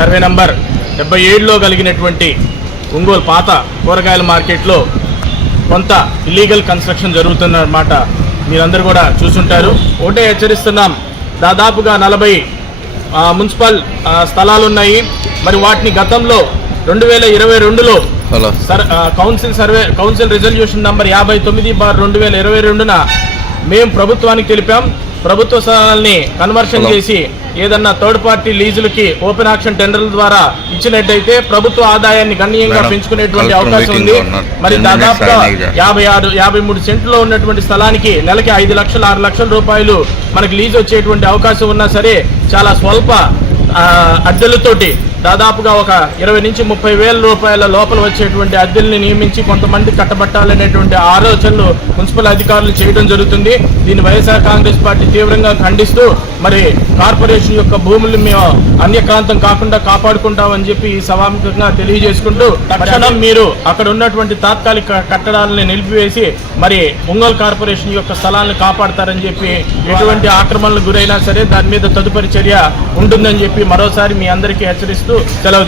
Survey number 77లో కలిగినటువంటి ఒంగోలు పాత కూరగాయల మార్కెట్లో కొంత ఇల్లీగల్ కన్స్ట్రక్షన్ జరుగుతుందన్నమాట. మీరందరూ కూడా చూసుంటారు. ఒకటే హెచ్చరిస్తున్నాం, దాదాపుగా 40 మున్సిపల్ స్థలాలున్నాయి. మరి వాటిని గతంలో 2022లో కౌన్సిల్ రిజల్యూషన్ నంబర్ 59/2022న మేము ప్రభుత్వానికి తెలిపాం. ప్రభుత్వ స్థలాల్ని కన్వర్షన్ చేసి ఏదన్నా థర్డ్ పార్టీ లీజులకి ఓపెన్ ఆక్షన్ టెండర్ల ద్వారా ఇచ్చినట్టయితే ప్రభుత్వ ఆదాయాన్ని గణనీయంగా పెంచుకునేటువంటి అవకాశం ఉంది. మరి దాదాపుగా 53 సెంట్లో ఉన్నటువంటి స్థలానికి నెలకి 5 లక్షలు 6 లక్షల రూపాయలు మనకి లీజు వచ్చేటువంటి అవకాశం ఉన్నా సరే చాలా స్వల్ప అద్దెలతోటి దాదాపుగా ఒక 20 నుంచి 30 వేల రూపాయల లోపల వచ్చేటువంటి అద్దెల్ని నియమించి కొంతమంది కట్టబట్టాలనేటువంటి ఆలోచనలు మున్సిపల్ అధికారులు చేయడం జరుగుతుంది. దీన్ని వైఎస్ఆర్ కాంగ్రెస్ పార్టీ తీవ్రంగా ఖండిస్తూ మరి కార్పొరేషన్ యొక్క భూముల్ని మేము అన్యక్రాంతం కాకుండా కాపాడుకుంటామని చెప్పి ఈ సభాముఖంగా తెలియజేసుకుంటూ తక్షణం మీరు అక్కడ ఉన్నటువంటి తాత్కాలిక కట్టడాలని నిలిపివేసి మరి ఒంగోలు కార్పొరేషన్ యొక్క స్థలాలను కాపాడతారని చెప్పి ఎటువంటి ఆక్రమణలకు గురైనా సరే దాని మీద తదుపరి చర్య ఉంటుందని చెప్పి మరోసారి మీ అందరికీ హెచ్చరిస్తూ సెలవు.